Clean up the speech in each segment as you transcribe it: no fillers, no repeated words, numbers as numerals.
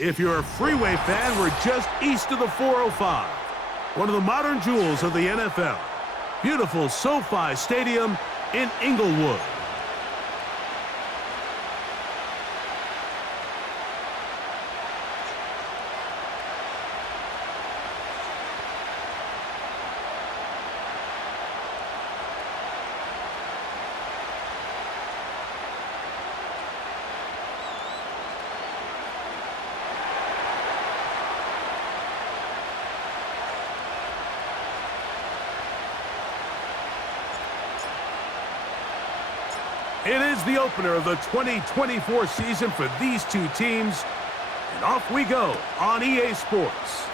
If you're a Freeway fan, we're just east of the 405. One of the modern jewels of the NFL. Beautiful SoFi Stadium in Inglewood. It is the opener of the 2024 season for these two teams. And off we go on EA Sports.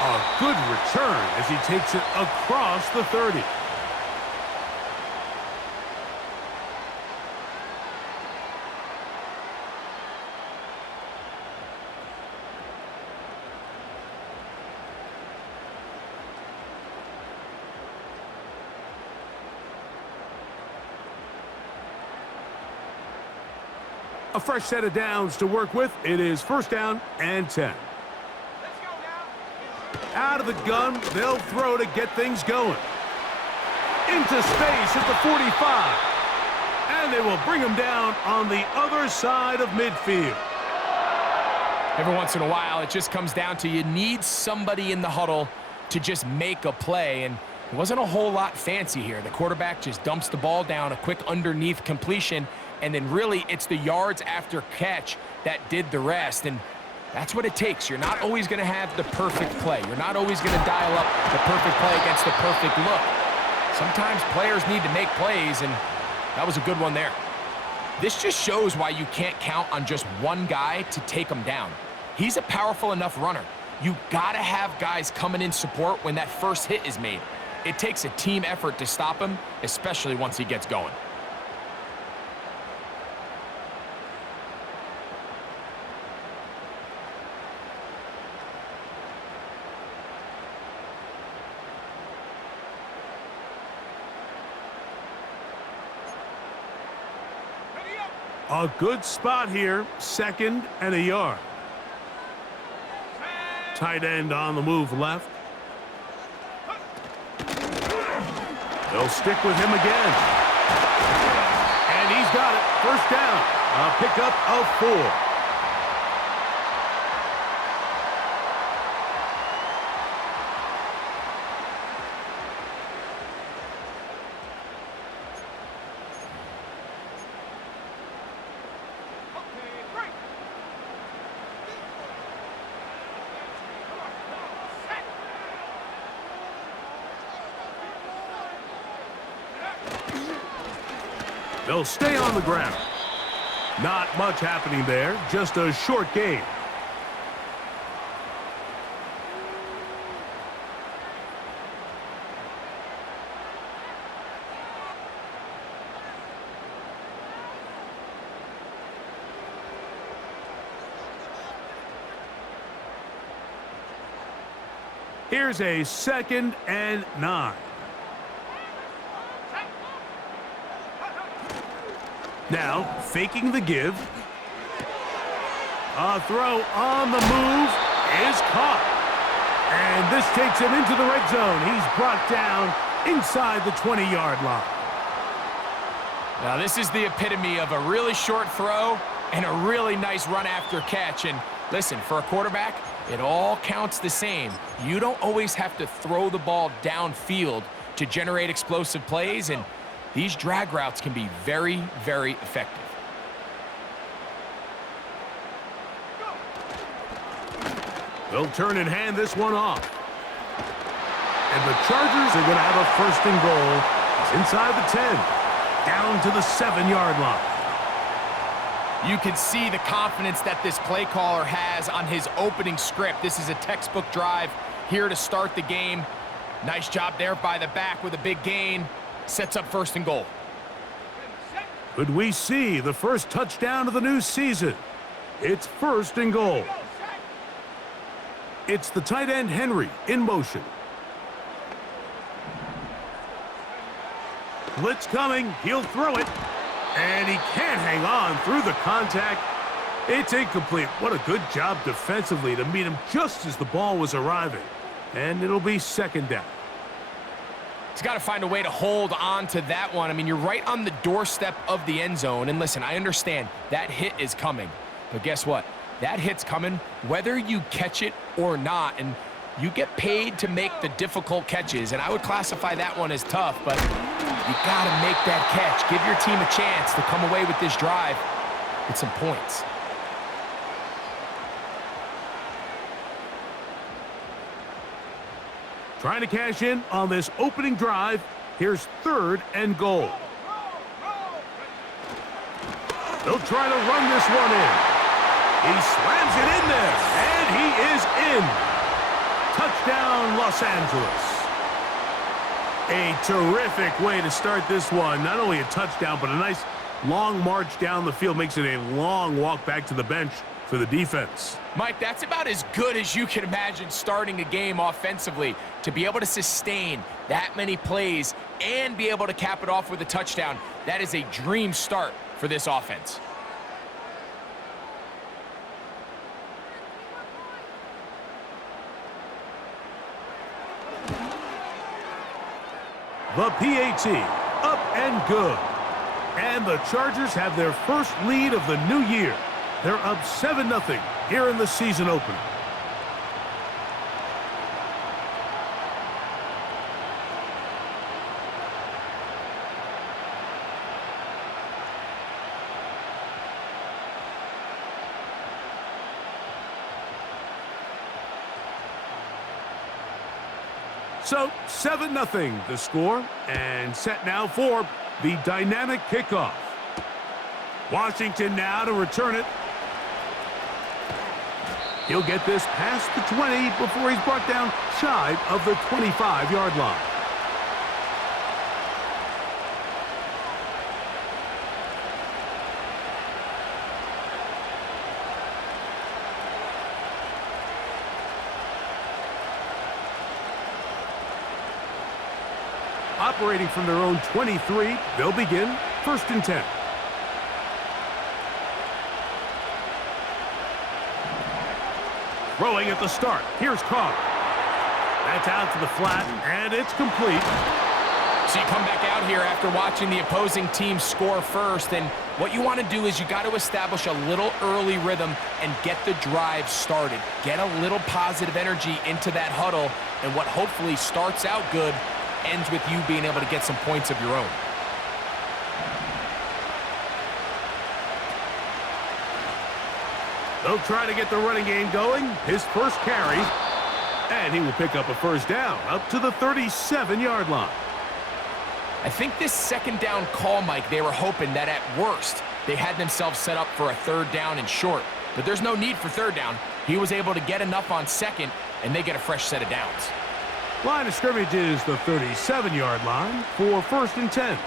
A good return as he takes it across the 30. A fresh set of downs to work with. It is first down and 10. Let's go now. Out of the gun, they'll throw to get things going. Into space at the 45. And they will bring him down on the other side of midfield. Every once in a while, it just comes down to you need somebody in the huddle to just make a play. And it wasn't a whole lot fancy here. The quarterback just dumps the ball down, a quick underneath completion, and then really it's the yards after catch that did the rest. And that's what it takes. You're not always going to have the perfect play. You're not always going to dial up the perfect play against the perfect look. Sometimes players need to make plays, and that was a good one there. This just shows why you can't count on just one guy to take him down. He's a powerful enough runner. You got to have guys coming in support when that first hit is made. It takes a team effort to stop him, especially once he gets going. A good spot here, second and a yard. Tight end on the move left. They'll stick with him again. And he's got it. First down. A pickup of 4. They'll stay on the ground. Not much happening there, just a short gain. Here's a second and 9. Now, faking the give. A throw on the move is caught. And this takes him into the red zone. He's brought down inside the 20-yard line. Now, this is the epitome of a really short throw and a really nice run after catch. And listen, for a quarterback, it all counts the same. You don't always have to throw the ball downfield to generate explosive plays, and these drag routes can be very, very effective. They'll turn and hand this one off. And the Chargers are going to have a first and goal. It's inside the 10, down to the 7-yard line. You can see the confidence that this play caller has on his opening script. This is a textbook drive here to start the game. Nice job there by the back with a big gain. Sets up first and goal. Could we see the first touchdown of the new season? It's first and goal. It's the tight end Henry in motion. Blitz coming. He'll throw it. And he can't hang on through the contact. It's incomplete. What a good job defensively to meet him just as the ball was arriving. And it'll be second down. He's got to find a way to hold on to that one. I mean, you're right on the doorstep of the end zone. And listen, I understand that hit is coming. But guess what? That hit's coming whether you catch it or not. And you get paid to make the difficult catches. And I would classify that one as tough. But you got to make that catch. Give your team a chance to come away with this drive with some points. Trying to cash in on this opening drive. Here's 3rd and goal. They'll try to run this one in. He slams it in there, and he is in. Touchdown, Los Angeles. A terrific way to start this one. Not only a touchdown, but a nice long march down the field. Makes it a long walk back to the bench for the defense. Mike, that's about as good as you can imagine starting a game offensively. To be able to sustain that many plays and be able to cap it off with a touchdown, that is a dream start for this offense. The PAT, up and good. And the Chargers have their first lead of the new year. They're up 7-0 here in the season opener. So, 7-0 the score, and set now for the dynamic kickoff. Washington now to return it. He'll get this past the 20 before he's brought down shy of the 25-yard line. Operating from their own 23, they'll begin 1st and 10. Throwing at the start. Here's Carr. That's out to the flat, and it's complete. So you come back out here after watching the opposing team score first, and what you want to do is you got to establish a little early rhythm and get the drive started. Get a little positive energy into that huddle, and what hopefully starts out good ends with you being able to get some points of your own. They'll try to get the running game going. His first carry, and he will pick up a first down up to the 37-yard line. I think this second down call, Mike, they were hoping that at worst they had themselves set up for a 3rd down and short. But there's no need for 3rd down. He was able to get enough on 2nd, and they get a fresh set of downs. Line of scrimmage is the 37-yard line for 1st and 10.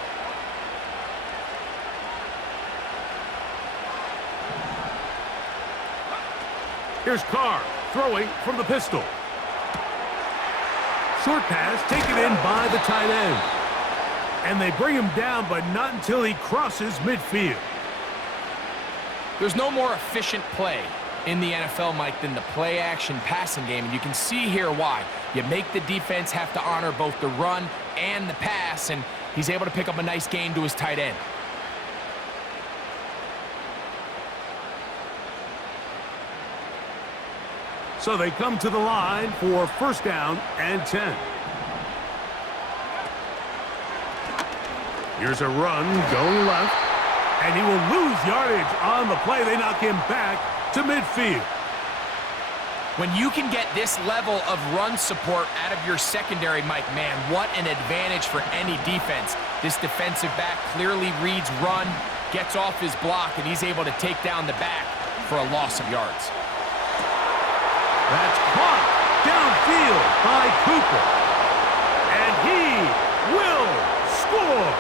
Here's Carr throwing from the pistol. Short pass taken in by the tight end. And they bring him down, but not until he crosses midfield. There's no more efficient play in the NFL, Mike, than the play-action passing game. And you can see here why. You make the defense have to honor both the run and the pass, and he's able to pick up a nice gain to his tight end. So they come to the line for 1st down and 10. Here's a run going left, and he will lose yardage on the play. They knock him back to midfield. When you can get this level of run support out of your secondary, Mike, man, what an advantage for any defense. This defensive back clearly reads run, gets off his block, and he's able to take down the back for a loss of yards. That's caught downfield by Cooper. And he will score.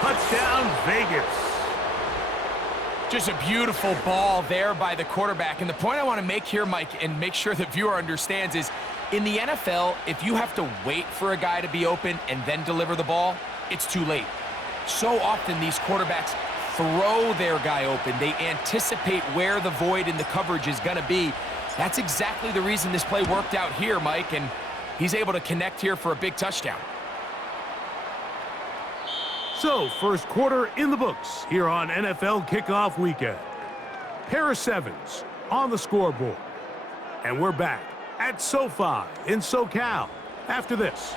Touchdown, Vegas. Just a beautiful ball there by the quarterback. And the point I want to make here, Mike, and make sure the viewer understands is, in the NFL, if you have to wait for a guy to be open and then deliver the ball, it's too late. So often these quarterbacks throw their guy open. They anticipate where the void in the coverage is going to be. That's exactly the reason this play worked out here, Mike, and he's able to connect here for a big touchdown. So, first quarter in the books here on NFL Kickoff Weekend. Pair of sevens on the scoreboard. And we're back at SoFi in SoCal after this.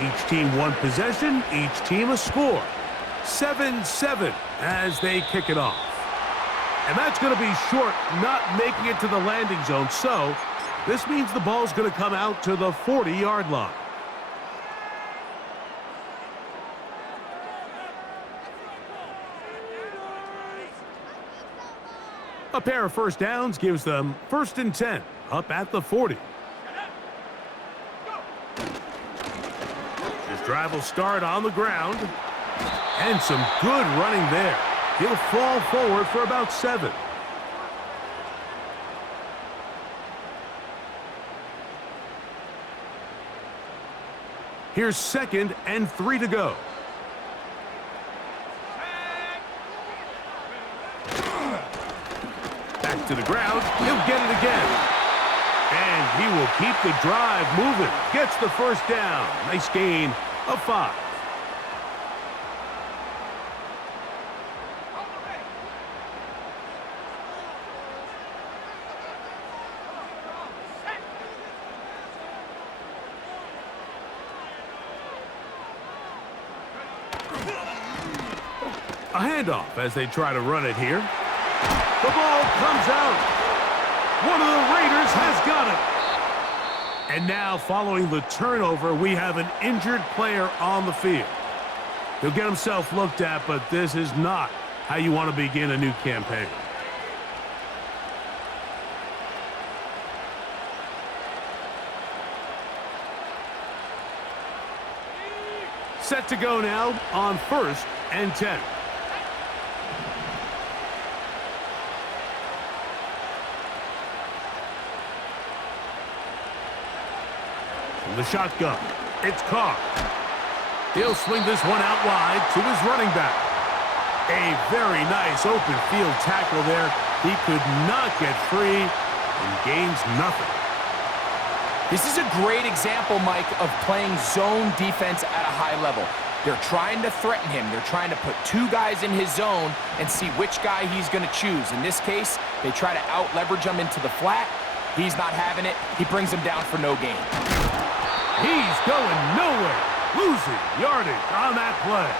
Each team one possession, each team a score. 7-7 as they kick it off. And that's going to be short, not making it to the landing zone. So this means the ball's going to come out to the 40-yard line. A pair of first downs gives them 1st and 10 up at the 40. Drive will start on the ground. And some good running there. He'll fall forward for about 7. Here's 2nd and 3 to go. Back to the ground. He'll get it again. And he will keep the drive moving. Gets the first down. Nice gain of 5. A handoff as they try to run it here. The ball comes out. One of the Raiders has got it. And now, following the turnover, we have an injured player on the field. He'll get himself looked at, but this is not how you want to begin a new campaign. Set to go now on 1st and 10. The shotgun. It's Carr. He'll swing this one out wide to his running back. A very nice open field tackle there. He could not get free and gains nothing. This is a great example, Mike, of playing zone defense at a high level. They're trying to threaten him. They're trying to put 2 guys in his zone and see which guy he's going to choose. In this case, they try to out-leverage him into the flat. He's not having it. He brings him down for no gain. He's going nowhere. Losing yardage on that play.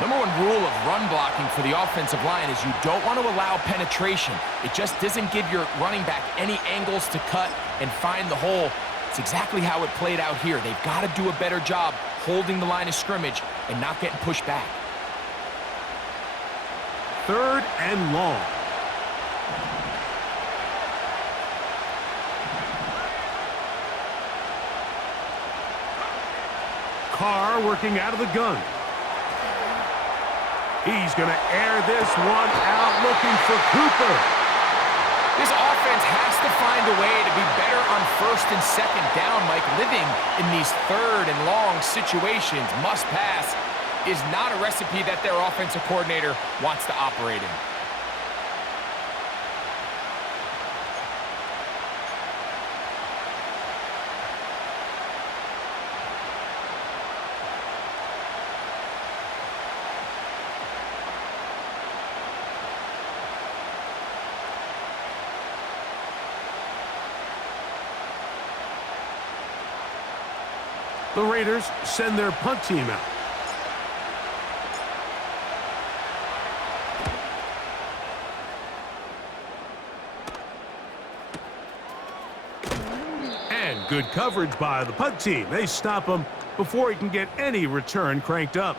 Number 1 rule of run blocking for the offensive line is you don't want to allow penetration. It just doesn't give your running back any angles to cut and find the hole. It's exactly how it played out here. They've got to do a better job holding the line of scrimmage and not getting pushed back. 3rd and long. Carr working out of the gun. He's going to air this one out, looking for Cooper. This offense has to find a way to be better on 1st and 2nd down, Mike. Living in these 3rd and long situations, must pass, is not a recipe that their offensive coordinator wants to operate in. The Raiders send their punt team out. And good coverage by the punt team. They stop him before he can get any return cranked up.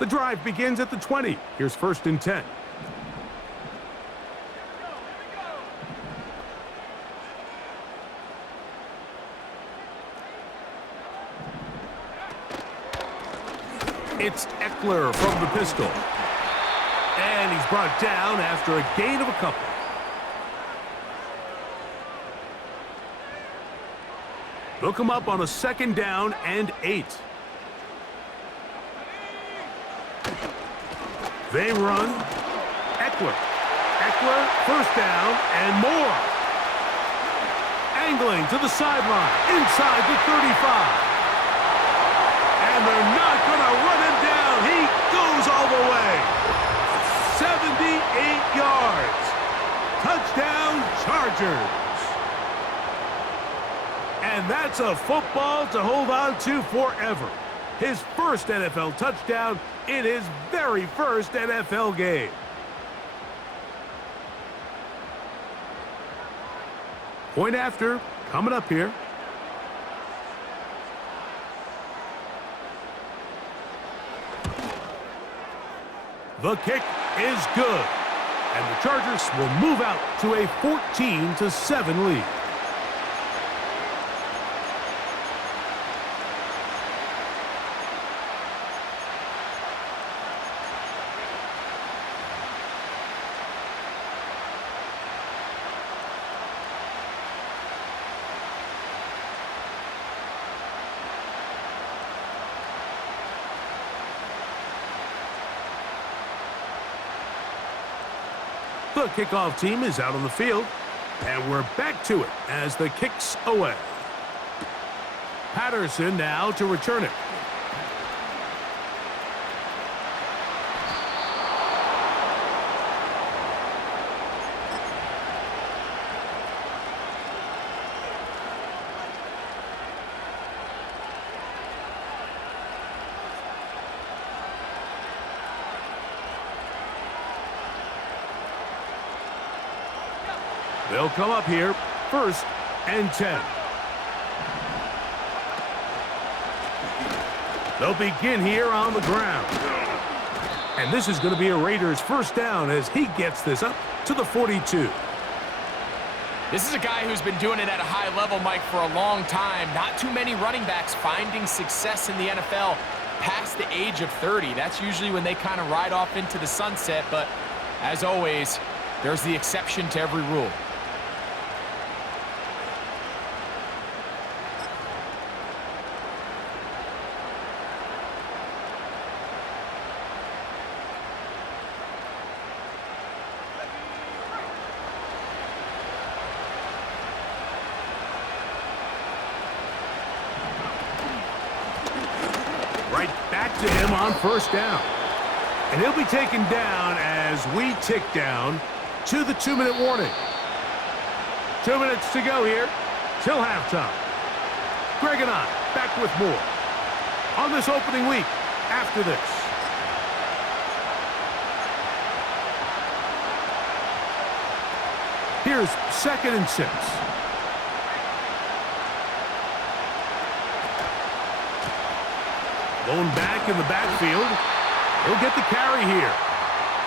The drive begins at the 20. Here's 1st and 10. It's Eckler from the pistol. And he's brought down after a gain of a couple. They'll come up on a 2nd down and 8. They run. Eckler. Eckler, 1st down and more. Angling to the sideline, inside the 35. And they're not going to run him down. He goes all the way. 78 yards. Touchdown, Chargers. And that's a football to hold on to forever. His first NFL touchdown in his very first NFL game. Point after, coming up here. The kick is good. And the Chargers will move out to a 14-7 lead. The kickoff team is out on the field, and we're back to it as the kick's away. Patterson now to return it. They'll come up here, 1st and 10. They'll begin here on the ground. And this is going to be a Raiders 1st down as he gets this up to the 42. This is a guy who's been doing it at a high level, Mike, for a long time. Not too many running backs finding success in the NFL past the age of 30. That's usually when they kind of ride off into the sunset. But as always, there's the exception to every rule. Right back to him on 1st down. And he'll be taken down as we tick down to the 2-minute warning. 2 minutes to go here till halftime. Greg and I back with more on this opening week after this. Here's 2nd and 6. Going back in the backfield. He'll get the carry here.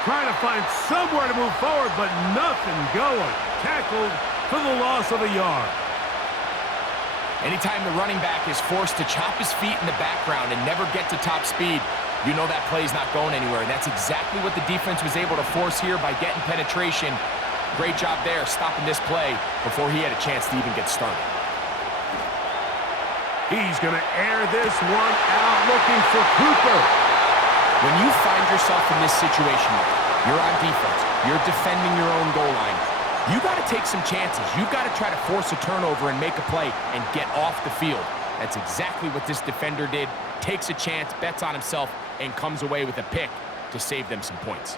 Trying to find somewhere to move forward, but nothing going. Tackled for the loss of a yard. Anytime the running back is forced to chop his feet in the background and never get to top speed, you know that play's not going anywhere. And that's exactly what the defense was able to force here by getting penetration. Great job there, stopping this play before he had a chance to even get started. He's going to air this one out, looking for Cooper. When you find yourself in this situation, you're on defense, you're defending your own goal line, you got to take some chances. You've got to try to force a turnover and make a play and get off the field. That's exactly what this defender did. Takes a chance, bets on himself, and comes away with a pick to save them some points.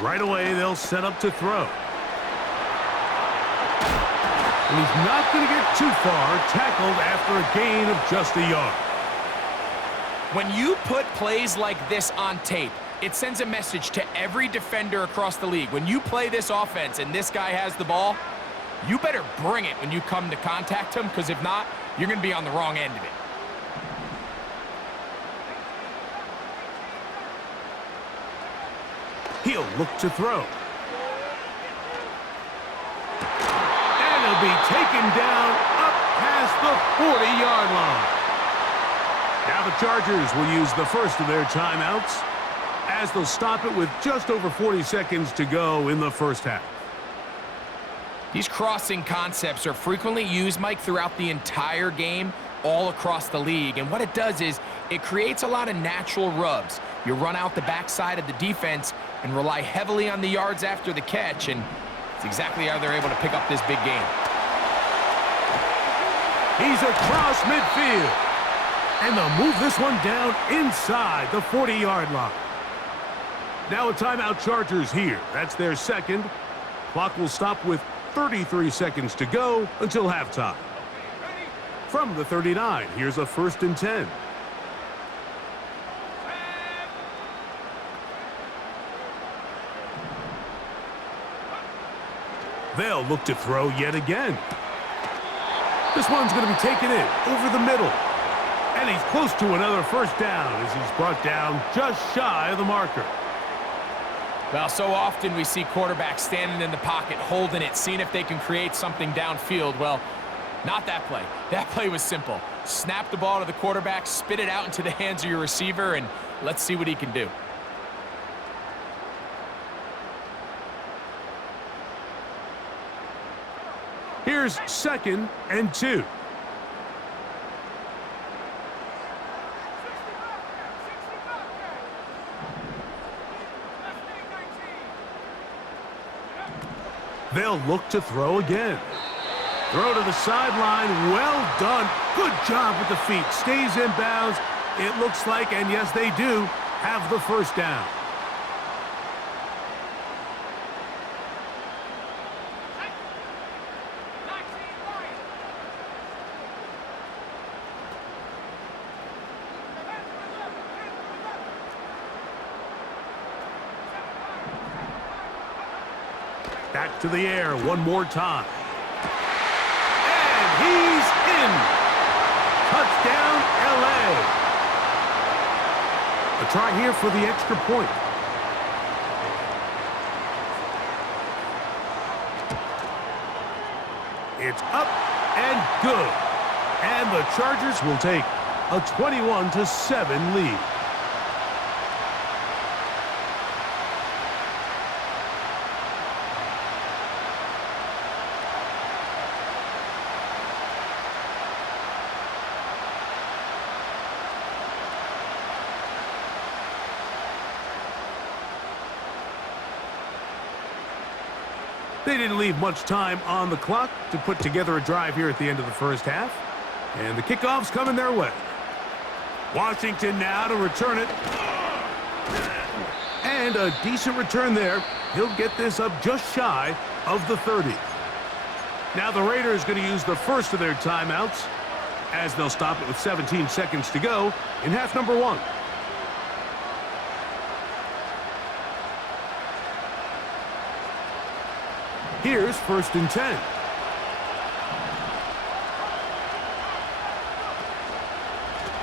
Right away, they'll set up to throw. And he's not going to get too far, tackled after a gain of just a yard. When you put plays like this on tape, it sends a message to every defender across the league. When you play this offense and this guy has the ball, you better bring it when you come to contact him, because if not, you're going to be on the wrong end of it. He'll look to throw. be taken down up past the 40-yard line. Now the Chargers will use the first of their timeouts as they'll stop it with just over 40 seconds to go in the first half. These crossing concepts are frequently used, Mike, throughout the entire game, all across the league. And what it does is it creates a lot of natural rubs. You run out the backside of the defense and rely heavily on the yards after the catch, and it's exactly how they're able to pick up this big game. He's across midfield. And they'll move this one down inside the 40-yard line. Now a timeout, Chargers here. That's their second. Clock will stop with 33 seconds to go until halftime. From the 39, here's a 1st and 10. They'll look to throw yet again. This one's going to be taken in over the middle. And he's close to another first down as he's brought down just shy of the marker. Well, so often we see quarterbacks standing in the pocket, holding it, seeing if they can create something downfield. Well, not that play. That play was simple. Snap the ball to the quarterback, spit it out into the hands of your receiver, and let's see what he can do. Here's 2nd and 2. They'll look to throw again. Throw to the sideline. Well done. Good job with the feet. Stays in bounds. It looks like, and yes, they do, have the first down. Back to the air one more time. And he's in. Touchdown, LA. A try here for the extra point. It's up and good. And the Chargers will take a 21-7 lead. They didn't leave much time on the clock to put together a drive here at the end of the first half. And the kickoff's coming their way. Washington now to return it. And a decent return there. He'll get this up just shy of the 30. Now the Raiders going to use the first of their timeouts as they'll stop it with 17 seconds to go in half number 1. Here's 1st and 10.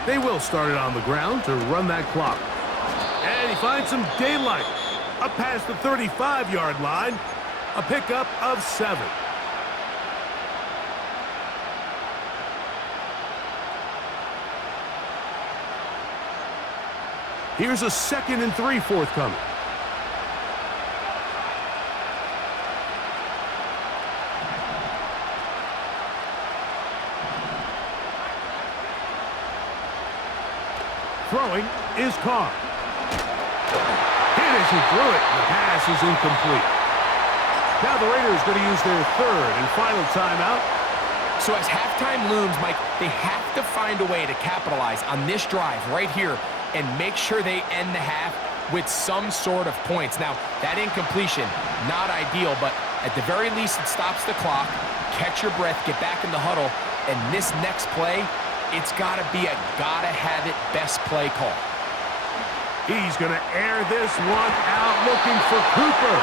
They will start it on the ground to run that clock. And he finds some daylight. Up past the 35-yard line. A pickup of 7. Here's a 2nd and 3 forthcoming. Throwing is Carr. Hit as he threw it. The pass is incomplete. Now the Raiders going to use their 3rd and final timeout. So as halftime looms, Mike, they have to find a way to capitalize on this drive right here and make sure they end the half with some sort of points. Now, that incompletion, not ideal, but at the very least it stops the clock. Catch your breath, get back in the huddle, and this next play, it's got to be a gotta-have-it best play call. He's going to air this one out looking for Cooper.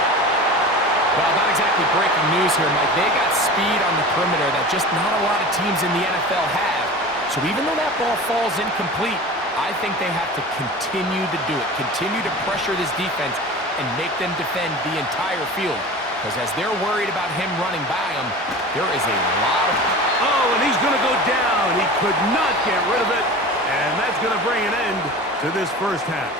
Well, not exactly breaking news here, Mike. They got speed on the perimeter that just not a lot of teams in the NFL have. So even though that ball falls incomplete, I think they have to continue to do it, continue to pressure this defense and make them defend the entire field. because as they're worried about him running by them, there is a lot of... Oh, and he's going to go down. He could not get rid of it, and that's going to bring an end to this first half.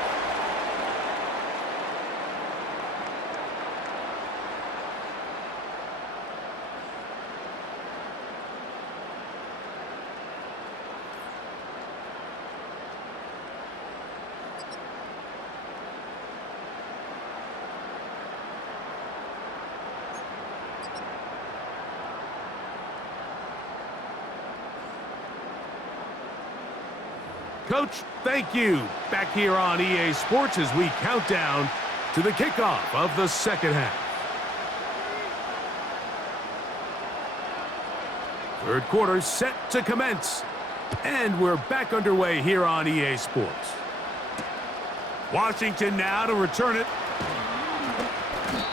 Coach, thank you. Back here on EA Sports as we count down to the kickoff of the second half. Third quarter set to commence. And we're back underway here on EA Sports. Washington now to return it.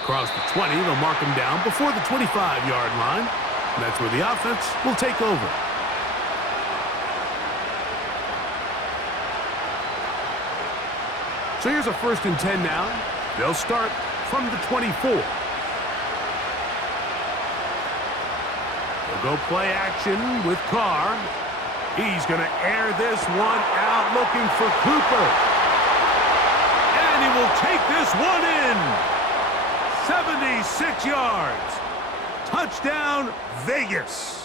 Across the 20, they'll mark him down before the 25-yard line. And that's where the offense will take over. So here's a 1st and 10 now. They'll start from the 24. They'll go play action with Carr. He's going to air this one out looking for Cooper. And he will take this one in. 76 yards. Touchdown, Vegas.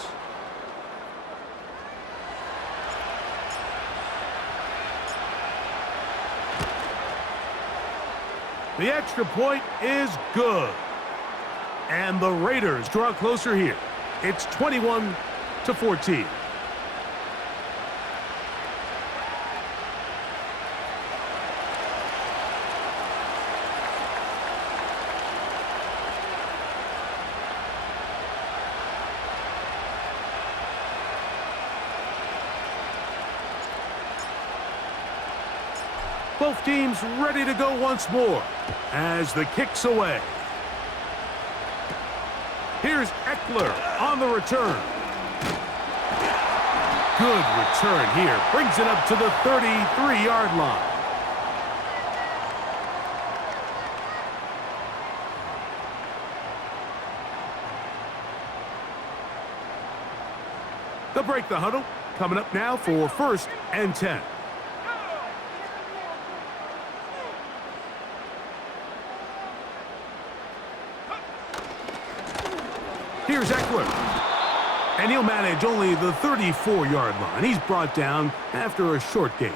The extra point is good. And the Raiders draw closer here. It's 21-14. Both teams ready to go once more as the kick's away. Here's Eckler on the return. Good return here. Brings it up to the 33-yard line. They'll break the huddle. Coming up now for 1st and 10. Here's Eckler. And he'll manage only the 34-yard line. He's brought down after a short gain.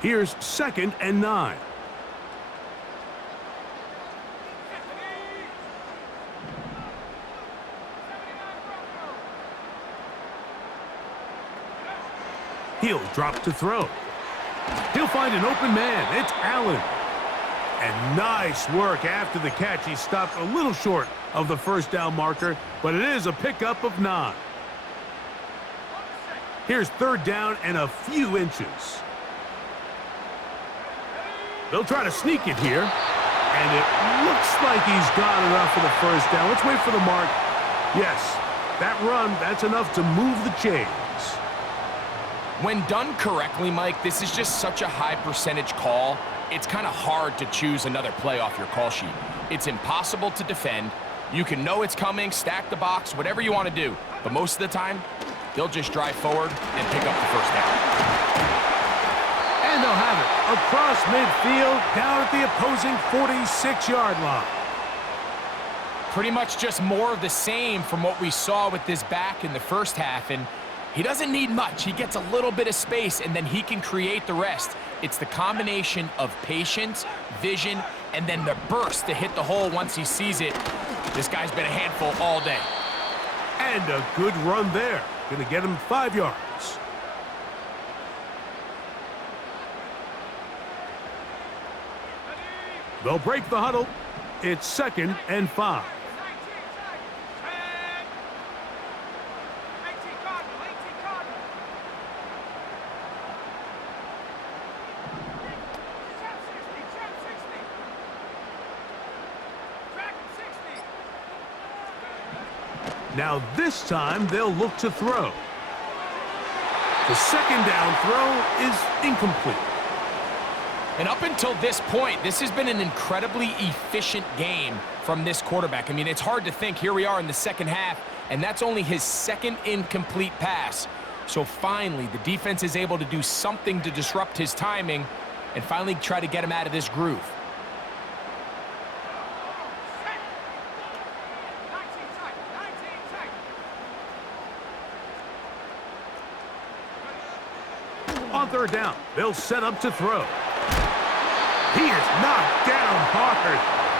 Here's 2nd and 9. He'll drop to throw. He'll find an open man. It's Allen. And nice work after the catch. He stopped a little short of the 1st down marker, but it is a pickup of 9. Here's 3rd down and a few inches. They'll try to sneak it here. And it looks like he's got enough for the 1st down. Let's wait for the mark. Yes, that run, that's enough to move the chains. When done correctly, Mike, this is just such a high percentage call. It's kind of hard to choose another play off your call sheet. It's impossible to defend. You can know it's coming, stack the box, whatever you want to do. But most of the time, they'll just drive forward and pick up the 1st down. And they'll have it across midfield, down at the opposing 46-yard line. Pretty much just more of the same from what we saw with this back in the 1st half. And he doesn't need much. He gets a little bit of space, and then he can create the rest. It's the combination of patience, vision, and then the burst to hit the hole once he sees it. This guy's been a handful all day. And a good run there. Going to get him 5 yards. They'll break the huddle. It's 2nd and 5. Now this time they'll look to throw. The second down throw is incomplete. And up until this point, this has been an incredibly efficient game from this quarterback. I mean, it's hard to think. Here we are in the second half, and that's only his second incomplete pass. So finally, the defense is able to do something to disrupt his timing and finally try to get him out of this groove. On third down, they'll set up to throw. He is knocked down hard.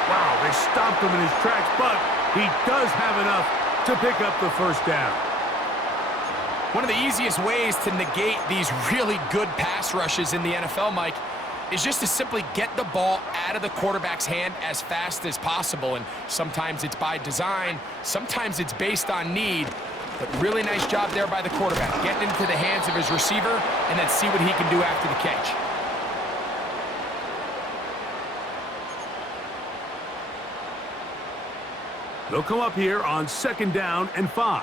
Wow, they stopped him in his tracks, but he does have enough to pick up the first down. One of the easiest ways to negate these really good pass rushes in the NFL, Mike, is just to simply get the ball out of the quarterback's hand as fast as possible. And sometimes it's by design, sometimes it's based on need. But really nice job there by the quarterback, getting into the hands of his receiver, and then see what he can do after the catch. They'll come up here on second down and 5.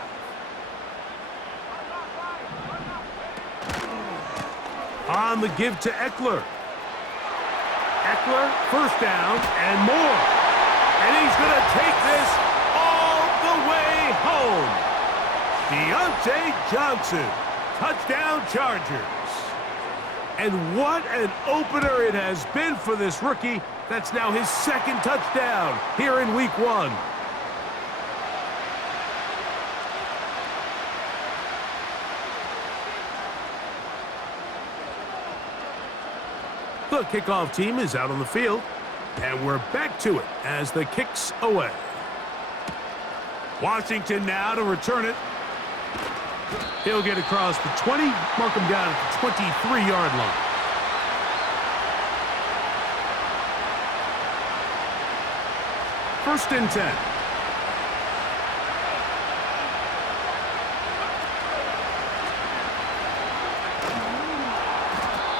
On the give to Eckler. Eckler, first down and more. And he's going to take this all the way home. Deontay Johnson, touchdown Chargers. And what an opener it has been for this rookie. That's now his second touchdown here in week 1. The kickoff team is out on the field, and we're back to it as the kick's away. Washington now to return it. He'll get across the 20, mark him down at the 23-yard line. First and 10.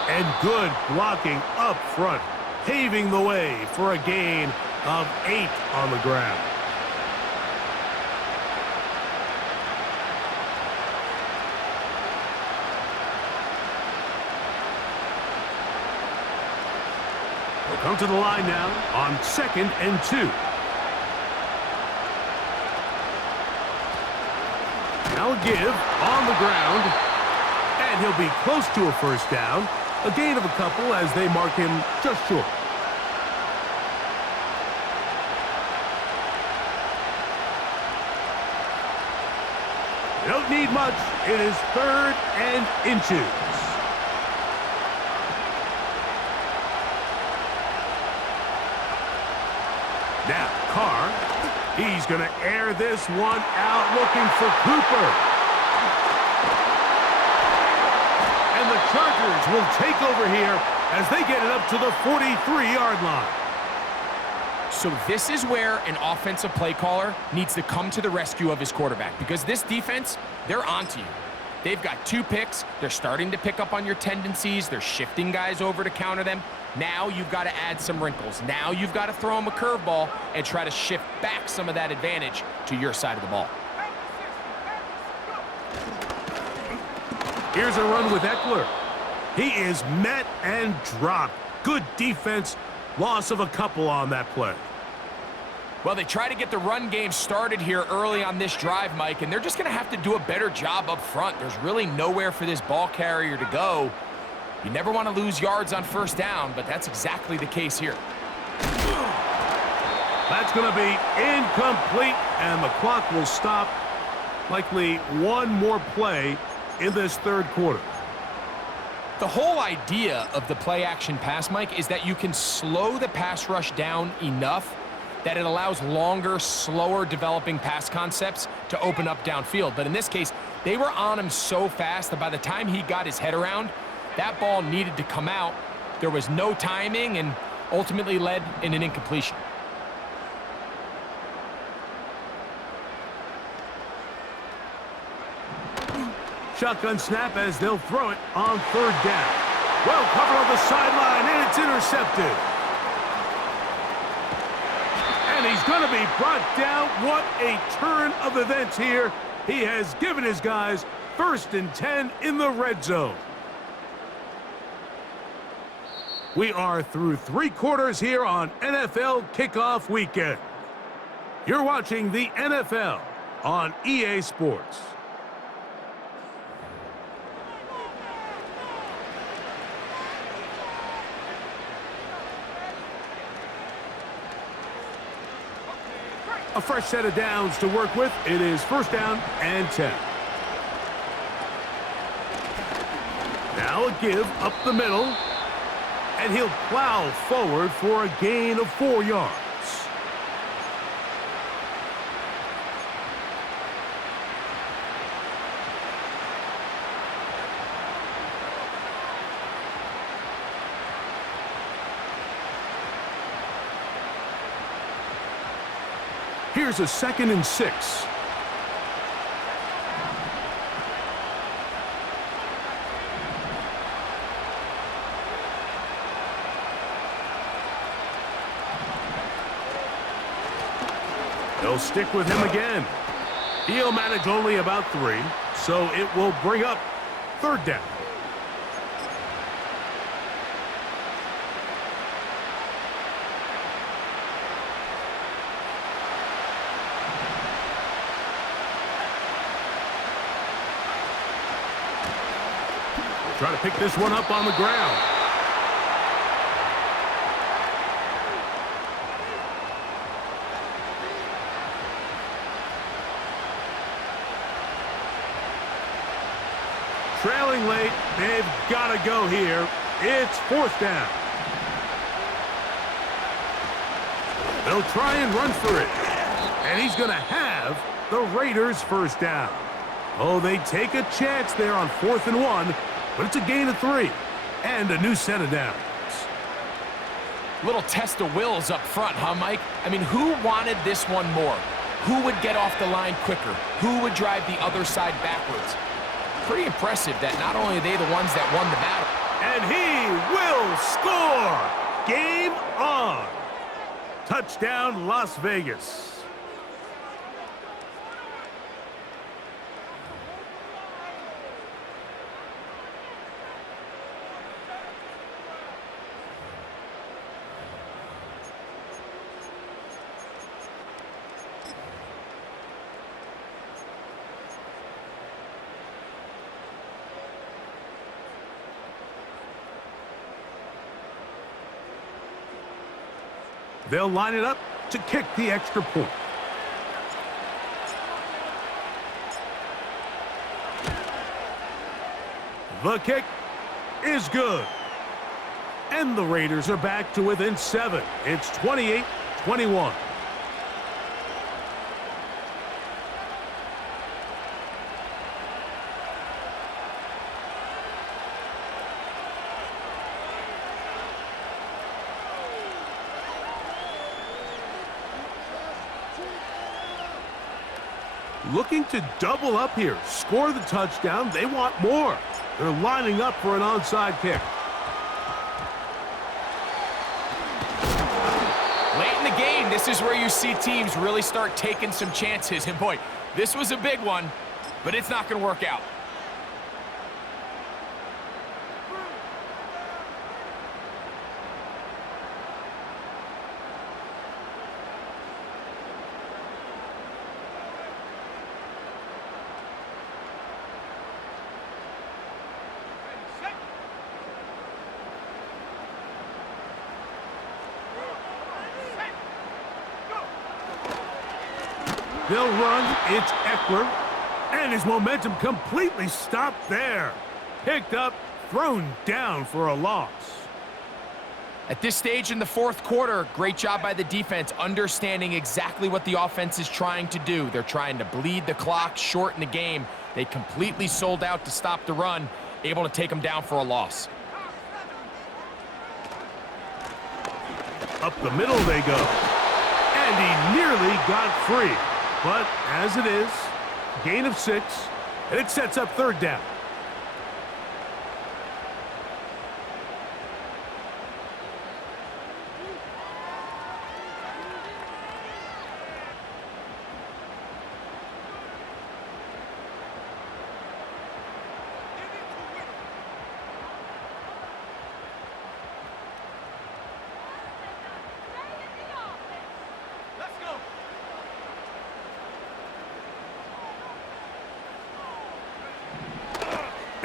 And good blocking up front, paving the way for a gain of 8 on the ground. We'll come to the line now on second and 2. Now a give on the ground, and he'll be close to a first down. A gain of a couple as they mark him just short. They don't need much. It is third and inches. Now, Carr, he's going to air this one out looking for Cooper. And the Chargers will take over here as they get it up to the 43-yard line. So this is where an offensive play caller needs to come to the rescue of his quarterback, because this defense, they're onto you. They've got 2 picks. They're starting to pick up on your tendencies. They're shifting guys over to counter them. Now you've got to add some wrinkles. Now you've got to throw them a curveball and try to shift back some of that advantage to your side of the ball. Here's a run with Eckler. He is met and dropped. Good defense. Loss of a couple on that play. Well, they try to get the run game started here early on this drive, Mike, and they're just going to have to do a better job up front. There's really nowhere for this ball carrier to go. You never want to lose yards on first down, but that's exactly the case here. That's going to be incomplete, and the clock will stop. Likely one more play in this third quarter. The whole idea of the play-action pass, Mike, is that you can slow the pass rush down enough that it allows longer, slower developing pass concepts to open up downfield. But in this case, they were on him so fast that by the time he got his head around, that ball needed to come out. There was no timing and ultimately led in an incompletion. Shotgun snap as they'll throw it on third down. Well covered on the sideline, and it's intercepted. And he's going to be brought down. What a turn of events here. He has given his guys First and 10 in the red zone. We are through 3 quarters here on NFL Kickoff Weekend. You're watching the NFL on EA Sports. A fresh set of downs to work with. It is first down and 10. Now a give up the middle. And he'll plow forward for a gain of 4 yards. Here's a 2nd and 6. They'll stick with him again. He'll manage only about 3, so it will bring up 3rd down. Try to pick this one up on the ground. Trailing late, they've got to go here. It's 4th down. They'll try and run for it. And he's going to have the Raiders' 1st down. Oh, they take a chance there on 4th and 1, but it's a gain of 3 and a new set of downs. Little test of wills up front, huh, Mike? I mean, who wanted this one more? Who would get off the line quicker? Who would drive the other side backwards? Pretty impressive that not only are they the ones that won the battle. And he will score! Game on! Touchdown, Las Vegas. They'll line it up to kick the extra point. The kick is good. And the Raiders are back to within 7. It's 28-21. Looking to double up here, score the touchdown. They want more. They're lining up for an onside kick. Late in the game, this is where you see teams really start taking some chances. And boy, this was a big one, but it's not going to work out. They'll run. It's Eckler. And his momentum completely stopped there. Picked up, thrown down for a loss. At this stage in the 4th quarter, great job by the defense understanding exactly what the offense is trying to do. They're trying to bleed the clock, shorten the game. They completely sold out to stop the run, able to take them down for a loss. Up the middle they go. And he nearly got free. But as it is, gain of 6, and it sets up 3rd down.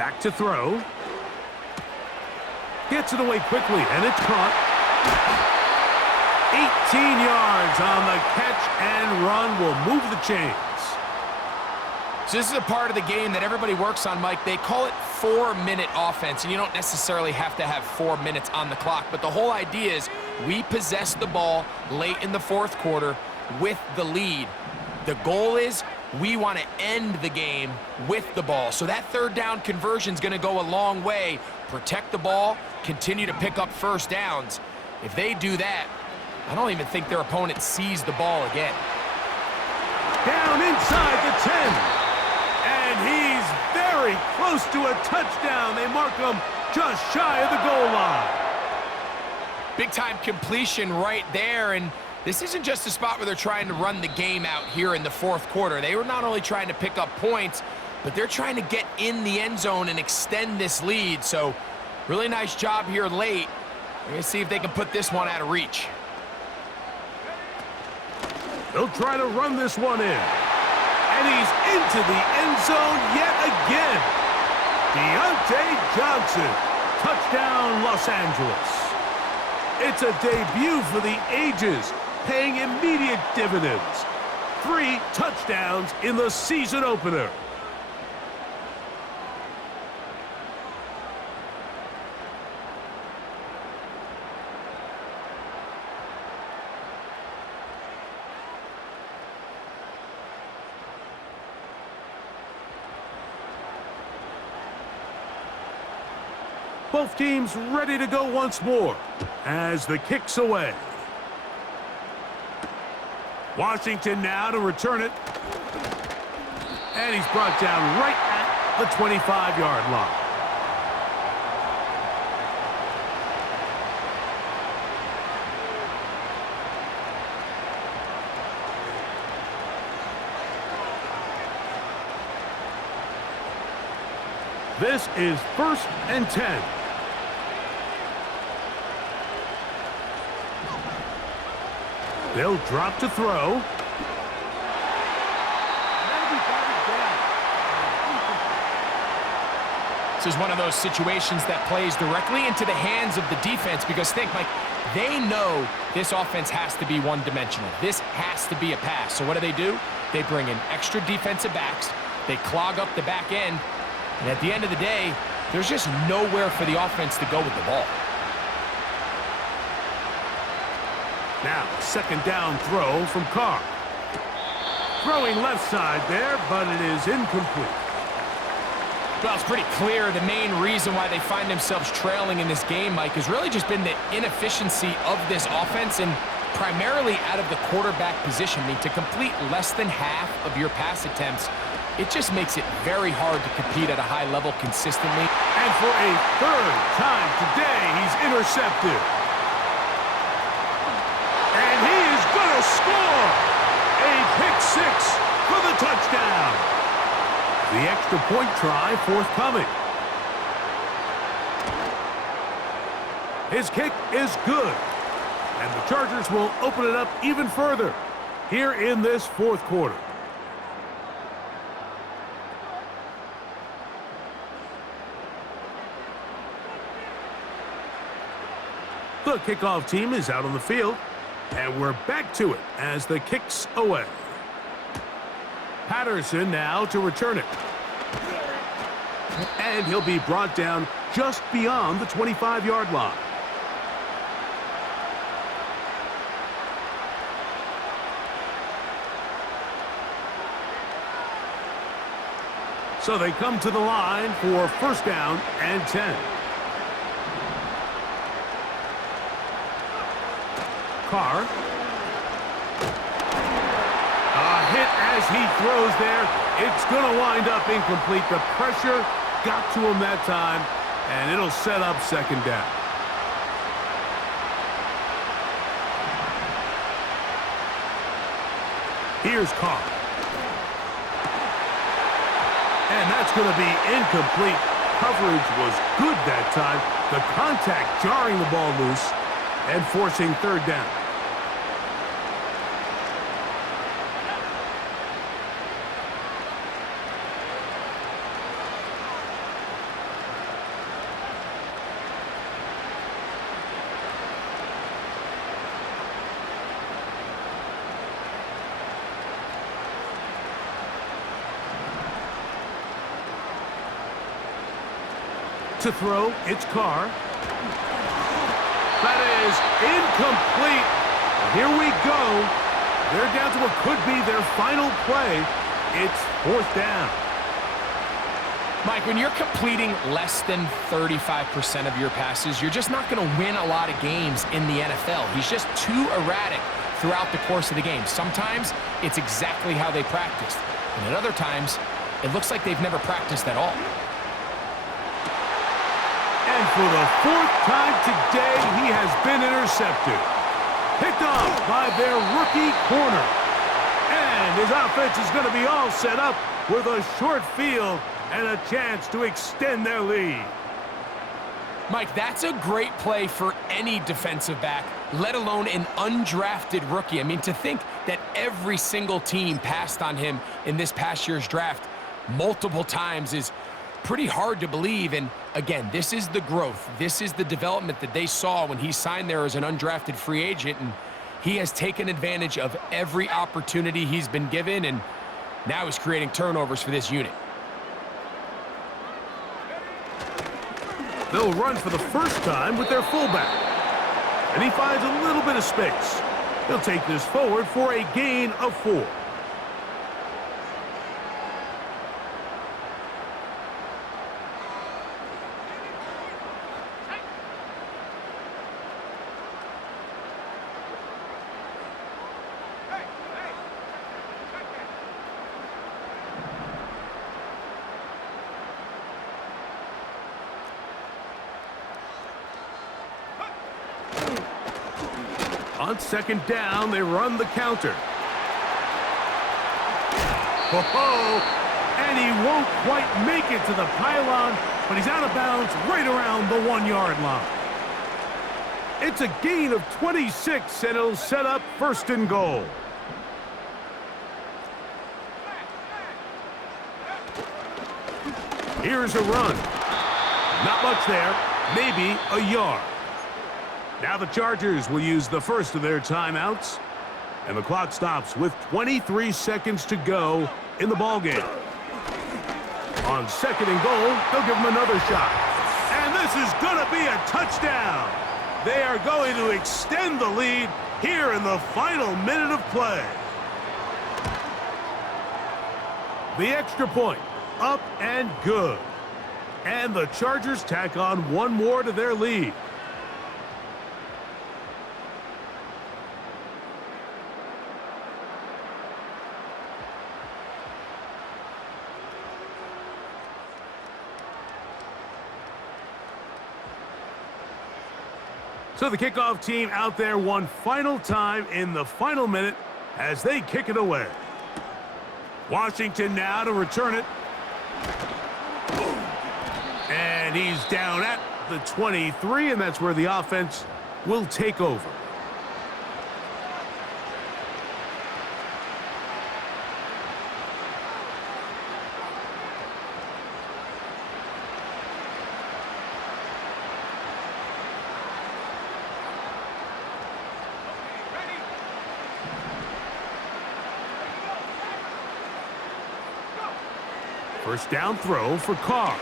Back to throw. Gets it away quickly, and it's caught. 18 yards on the catch and run will move the chains. So this is a part of the game that everybody works on, Mike. They call it 4-minute offense, and you don't necessarily have to have 4 minutes on the clock. But the whole idea is we possess the ball late in the fourth quarter with the lead. The goal is we want to end the game with the ball. So that third down conversion is going to go a long way. Protect the ball, continue to pick up first downs. If they do that, I don't even think their opponent sees the ball again. Down inside the 10. And he's very close to a touchdown. They mark him just shy of the goal line. Big-time completion right there, and this isn't just a spot where they're trying to run the game out here in the fourth quarter. They were not only trying to pick up points, but they're trying to get in the end zone and extend this lead. So really nice job here late. We're going to see if they can put this one out of reach. They'll try to run this one in. And he's into the end zone yet again. Deontay Johnson. Touchdown, Los Angeles. It's a debut for the ages, paying immediate dividends. 3 touchdowns in the season opener. Both teams ready to go once more as the kick's away. Washington now to return it. And he's brought down right at the 25-yard line. This is 1st and 10. They'll drop to throw. This is one of those situations that plays directly into the hands of the defense because think, Mike, they know this offense has to be one-dimensional. This has to be a pass. So what do? They bring in extra defensive backs. They clog up the back end. And at the end of the day, there's just nowhere for the offense to go with the ball. Now, 2nd down throw from Carr. Throwing left side there, but it is incomplete. Well, it's pretty clear the main reason why they find themselves trailing in this game, Mike, has really just been the inefficiency of this offense and primarily out of the quarterback position. I mean, to complete less than half of your pass attempts, it just makes it very hard to compete at a high level consistently. And for a 3rd time today, he's intercepted. And he is going to score! A pick 6 for the touchdown. The extra point try forthcoming. His kick is good. And the Chargers will open it up even further here in this 4th quarter. The kickoff team is out on the field. And we're back to it as the kick's away. Patterson now to return it. And he'll be brought down just beyond the 25-yard line. So they come to the line for 1st down and 10. Carr. A hit as he throws there. It's going to wind up incomplete. The pressure got to him that time, and it'll set up 2nd down. Here's Carr. And that's going to be incomplete. Coverage was good that time. The contact jarring the ball loose and forcing 3rd down. To throw, it's Carr. That is incomplete. Here we go. They're down to what could be their final play. It's 4th down. Mike, when you're completing less than 35% of your passes, you're just not going to win a lot of games in the NFL. He's just too erratic throughout the course of the game. Sometimes it's exactly how they practiced. And at other times, it looks like they've never practiced at all. And for the 4th time today, he has been intercepted. Picked off by their rookie corner. And his offense is going to be all set up with a short field and a chance to extend their lead. Mike, that's a great play for any defensive back, let alone an undrafted rookie. I mean, to think that every single team passed on him in this past year's draft multiple times is pretty hard to believe. And again, this is the growth. This is the development that they saw when he signed there as an undrafted free agent. And he has taken advantage of every opportunity he's been given. And now he's creating turnovers for this unit. They'll run for the first time with their fullback. And he finds a little bit of space. He'll take this forward for a gain of 4. On 2nd down, they run the counter. Ho-ho! And he won't quite make it to the pylon, but he's out of bounds right around the 1-yard line. It's a gain of 26, and it'll set up 1st and goal. Here's a run. Not much there, maybe a yard. Now the Chargers will use the first of their timeouts, and the clock stops with 23 seconds to go in the ballgame. On 2nd and goal, they'll give him another shot. And this is going to be a touchdown. They are going to extend the lead here in the final minute of play. The extra point, up and good. And the Chargers tack on one more to their lead. So the kickoff team out there one final time in the final minute as they kick it away. Washington now to return it. And he's down at the 23, and that's where the offense will take over. First down throw for Carr.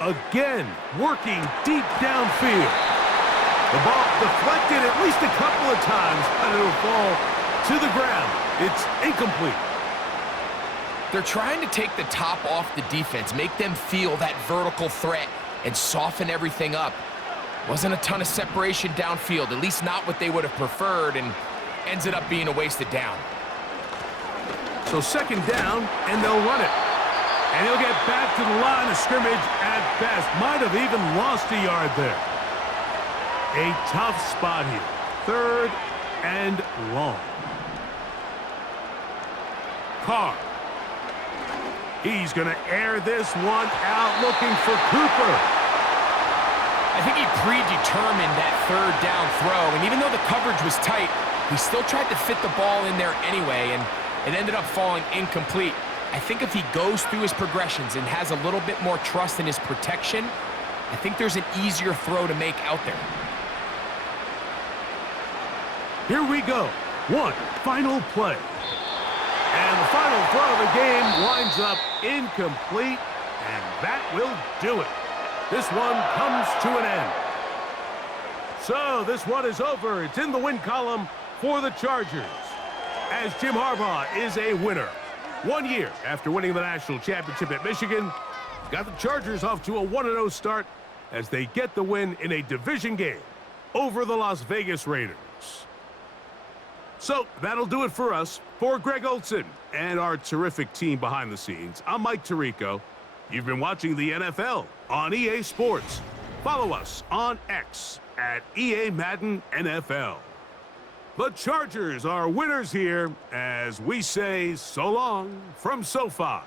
Again, working deep downfield. The ball deflected at least a couple of times, and it'll fall to the ground. It's incomplete. They're trying to take the top off the defense, make them feel that vertical threat, and soften everything up. Wasn't a ton of separation downfield, at least not what they would have preferred, and ends up being a wasted down. So 2nd down, and they'll run it. And he'll get back to the line of scrimmage at best. Might have even lost a yard there. A tough spot here. 3rd and long. Carr. He's going to air this one out looking for Cooper. I think he predetermined that 3rd down throw, and even though the coverage was tight, he still tried to fit the ball in there anyway, and it ended up falling incomplete. I think if he goes through his progressions and has a little bit more trust in his protection, I think there's an easier throw to make out there. Here we go. One final play. And the final throw of the game winds up incomplete, and that will do it. this one comes to an end. So this one is over. It's in the win column for the Chargers, as Jim Harbaugh is a winner. 1 year after winning the national championship at Michigan, got the Chargers off to a 1-0 start as they get the win in a division game over the Las Vegas Raiders. So that'll do it for us. For Greg Olson and our terrific team behind the scenes, I'm Mike Tirico. You've been watching the NFL on EA Sports. Follow us on X at EA Madden NFL. The Chargers are winners here as we say so long from SoFi.